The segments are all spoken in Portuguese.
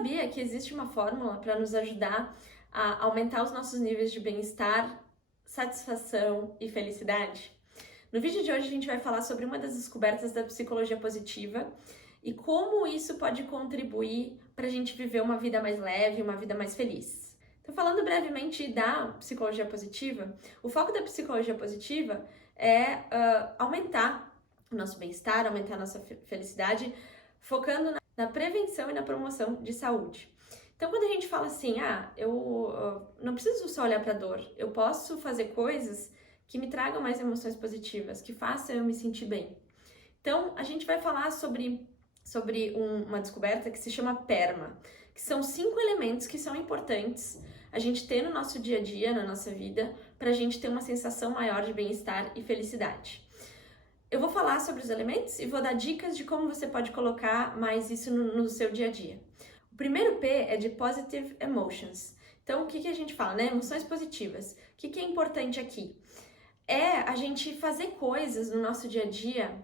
sabia que existe uma fórmula para nos ajudar a aumentar os nossos níveis de bem-estar, satisfação e felicidade? No vídeo de hoje a gente vai falar sobre uma das descobertas da psicologia positiva e como isso pode contribuir para a gente viver uma vida mais leve, uma vida mais feliz. Então, falando brevemente da psicologia positiva, o foco da psicologia positiva é aumentar o nosso bem-estar, aumentar a nossa felicidade, focando na prevenção e na promoção de saúde. Então, quando a gente fala assim, eu não preciso só olhar para a dor, eu posso fazer coisas que me tragam mais emoções positivas, que façam eu me sentir bem. Então, a gente vai falar sobre uma descoberta que se chama PERMA, que são 5 elementos que são importantes a gente ter no nosso dia a dia, na nossa vida, para a gente ter uma sensação maior de bem-estar e felicidade. Eu vou falar sobre os elementos e vou dar dicas de como você pode colocar mais isso no seu dia a dia. O primeiro P é de Positive Emotions. Então, o que a gente fala, né? Emoções positivas. O que é importante aqui? É a gente fazer coisas no nosso dia a dia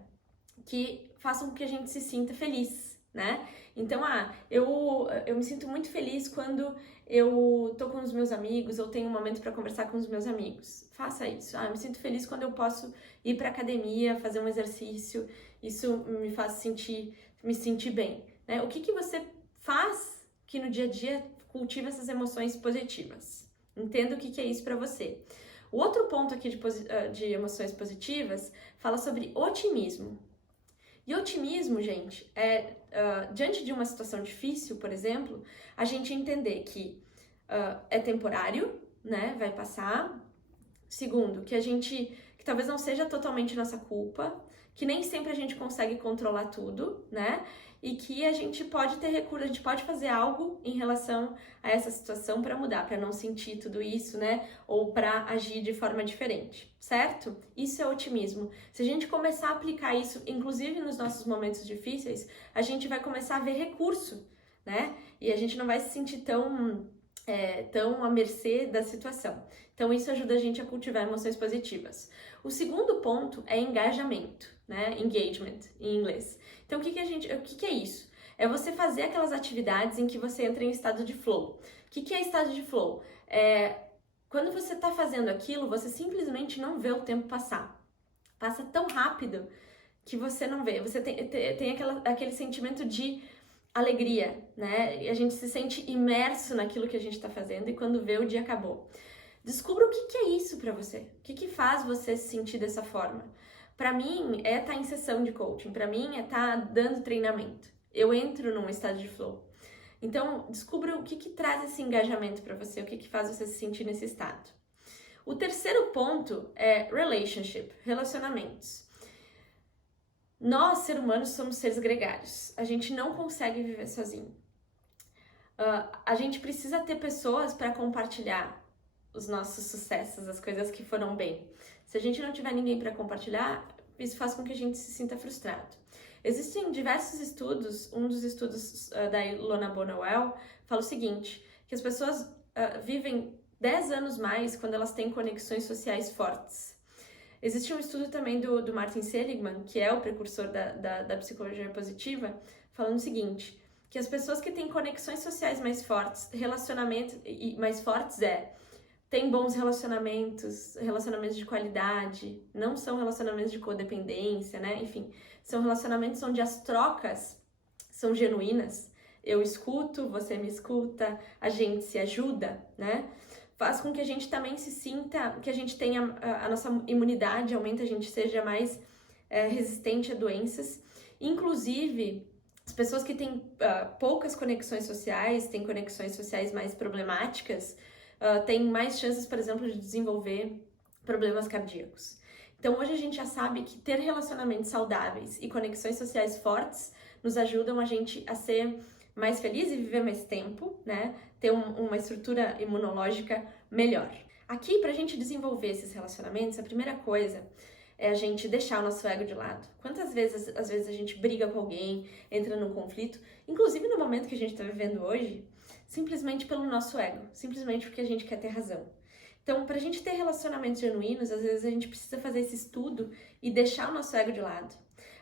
que façam com que a gente se sinta feliz, né? Então, eu me sinto muito feliz quando eu tô com os meus amigos ou tenho um momento para conversar com os meus amigos. Faça isso. Eu me sinto feliz quando eu posso ir para academia, fazer um exercício. Isso me faz me sentir bem, né? O que você faz que no dia a dia cultiva essas emoções positivas? Entenda o que é isso para você. O outro ponto aqui de emoções positivas fala sobre otimismo. E otimismo, gente, diante de uma situação difícil, por exemplo, a gente entender que é temporário, né, vai passar. Segundo, que talvez não seja totalmente nossa culpa, que nem sempre a gente consegue controlar tudo, né, e que a gente pode ter recurso, a gente pode fazer algo em relação a essa situação para mudar, para não sentir tudo isso, né, ou para agir de forma diferente, certo? Isso é otimismo. Se a gente começar a aplicar isso, inclusive nos nossos momentos difíceis, a gente vai começar a ver recurso, né, e a gente não vai se sentir tão à mercê da situação. Então, isso ajuda a gente a cultivar emoções positivas. O segundo ponto é engajamento, né? Engagement, em inglês. Então, o que é isso? É você fazer aquelas atividades em que você entra em estado de flow. O que é estado de flow? Quando você está fazendo aquilo, você simplesmente não vê o tempo passar. Passa tão rápido que você não vê. Você tem aquele sentimento de alegria, né? E a gente se sente imerso naquilo que a gente está fazendo e quando vê, o dia acabou. Descubra o que é isso para você. O que faz você se sentir dessa forma? Para mim, é estar em sessão de coaching. Para mim, é estar dando treinamento. Eu entro num estado de flow. Então, descubra o que traz esse engajamento para você, o que faz você se sentir nesse estado. O terceiro ponto é relationship, relacionamentos. Nós, seres humanos, somos seres gregários. A gente não consegue viver sozinho. A gente precisa ter pessoas para compartilhar os nossos sucessos, as coisas que foram bem. Se a gente não tiver ninguém para compartilhar, isso faz com que a gente se sinta frustrado. Existem diversos estudos, um dos estudos da Ilona Bonawell fala o seguinte, que as pessoas vivem 10 anos mais quando elas têm conexões sociais fortes. Existe um estudo também do Martin Seligman, que é o precursor da psicologia positiva, falando o seguinte, que as pessoas que têm conexões sociais mais fortes, relacionamentos mais fortes têm bons relacionamentos de qualidade, não são relacionamentos de codependência, né? Enfim, são relacionamentos onde as trocas são genuínas. Eu escuto, você me escuta, a gente se ajuda, né? Faz com que a gente também se sinta, que a gente tenha a nossa imunidade, aumenta, a gente seja mais resistente a doenças. Inclusive, as pessoas que têm poucas conexões sociais, têm conexões sociais mais problemáticas, têm mais chances, por exemplo, de desenvolver problemas cardíacos. Então, hoje a gente já sabe que ter relacionamentos saudáveis e conexões sociais fortes nos ajudam a gente a ser mais feliz e viver mais tempo, né? Ter uma estrutura imunológica melhor. Aqui, pra gente desenvolver esses relacionamentos, a primeira coisa é a gente deixar o nosso ego de lado. Quantas vezes, às vezes, a gente briga com alguém, entra num conflito, inclusive no momento que a gente tá vivendo hoje, simplesmente pelo nosso ego, simplesmente porque a gente quer ter razão. Então, pra gente ter relacionamentos genuínos, às vezes a gente precisa fazer esse estudo e deixar o nosso ego de lado.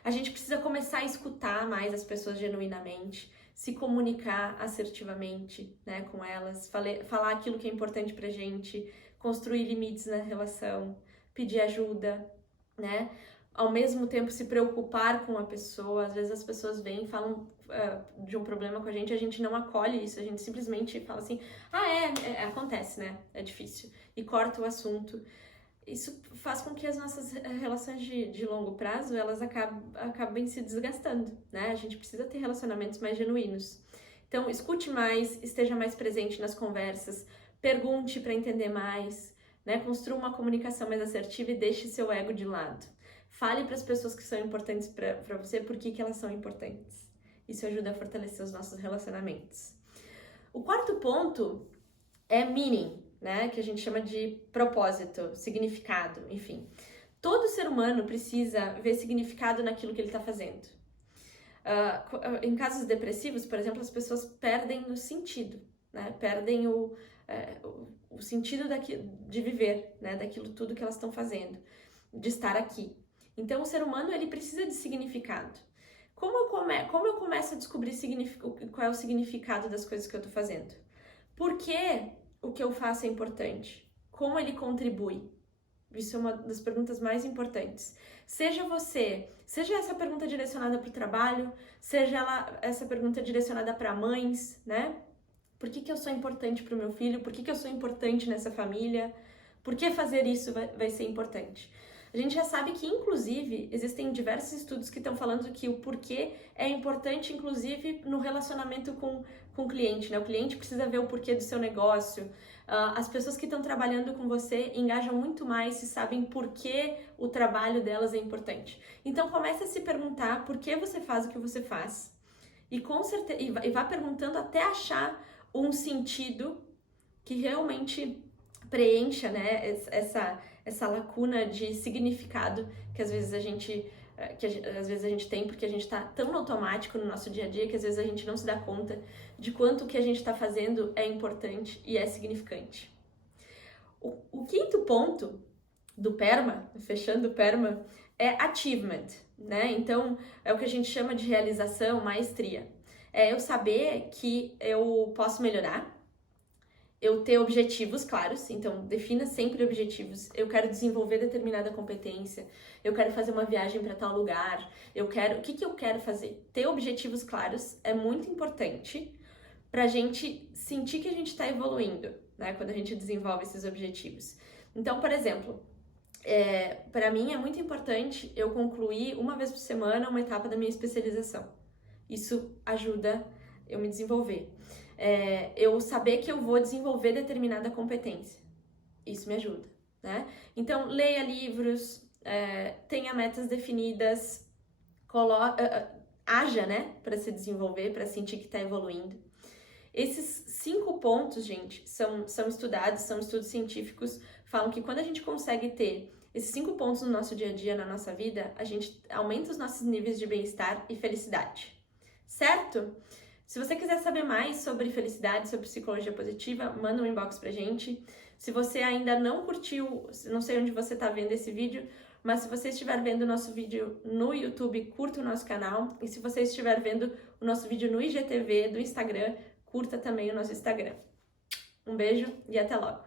A gente precisa começar a escutar mais as pessoas genuinamente, se comunicar assertivamente, né, com elas, falar aquilo que é importante pra gente, construir limites na relação, pedir ajuda, né? Ao mesmo tempo se preocupar com a pessoa. Às vezes as pessoas vêm e falam de um problema com a gente não acolhe isso, a gente simplesmente fala assim, acontece, né? É difícil. E corta o assunto. Isso faz com que as nossas relações de longo prazo, elas acabem se desgastando, né? A gente precisa ter relacionamentos mais genuínos. Então, escute mais, esteja mais presente nas conversas, pergunte para entender mais, né? Construa uma comunicação mais assertiva e deixe seu ego de lado. Fale para as pessoas que são importantes para você por que elas são importantes. Isso ajuda a fortalecer os nossos relacionamentos. O quarto ponto é meaning, né? Que a gente chama de propósito, significado, enfim. Todo ser humano precisa ver significado naquilo que ele está fazendo. Em casos depressivos, por exemplo, as pessoas perdem o sentido, né? Perdem o sentido de viver, né? Daquilo tudo que elas estão fazendo, de estar aqui. Então, o ser humano, ele precisa de significado. Como eu começo a descobrir qual é o significado das coisas que eu tô fazendo? Por que o que eu faço é importante? Como ele contribui? Isso é uma das perguntas mais importantes. Seja essa pergunta direcionada para o trabalho, seja essa pergunta direcionada para mães, né? Por que eu sou importante para o meu filho? Por que eu sou importante nessa família? Por que fazer isso vai ser importante? A gente já sabe que, inclusive, existem diversos estudos que estão falando que o porquê é importante, inclusive, no relacionamento com o cliente, né? O cliente precisa ver o porquê do seu negócio. As pessoas que estão trabalhando com você engajam muito mais se sabem por que o trabalho delas é importante. Então, comece a se perguntar por que você faz o que você faz. E com certeza, e vá perguntando até achar um sentido que realmente preencha, né, essa lacuna de significado que às vezes a gente tem, porque a gente está tão no automático no nosso dia a dia que às vezes a gente não se dá conta de quanto o que a gente está fazendo é importante e é significante. O quinto ponto do PERMA, fechando o PERMA, é achievement, né? Então, é o que a gente chama de realização, maestria. É eu saber que eu posso melhorar, eu ter objetivos claros, então defina sempre objetivos. Eu quero desenvolver determinada competência, eu quero fazer uma viagem para tal lugar, o que eu quero fazer? Ter objetivos claros é muito importante pra gente sentir que a gente está evoluindo, né? Quando a gente desenvolve esses objetivos. Então, por exemplo, para mim é muito importante eu concluir uma vez por semana uma etapa da minha especialização. Isso ajuda eu me desenvolver. Eu saber que eu vou desenvolver determinada competência. Isso me ajuda, né? Então, leia livros, tenha metas definidas, haja, né, para se desenvolver, para sentir que está evoluindo. Esses 5 pontos, gente, são estudados, são estudos científicos, falam que quando a gente consegue ter esses 5 pontos no nosso dia a dia, na nossa vida, a gente aumenta os nossos níveis de bem-estar e felicidade, certo? Se você quiser saber mais sobre felicidade, sobre psicologia positiva, manda um inbox pra gente. Se você ainda não curtiu, não sei onde você tá vendo esse vídeo, mas se você estiver vendo o nosso vídeo no YouTube, curta o nosso canal. E se você estiver vendo o nosso vídeo no IGTV do Instagram, curta também o nosso Instagram. Um beijo e até logo!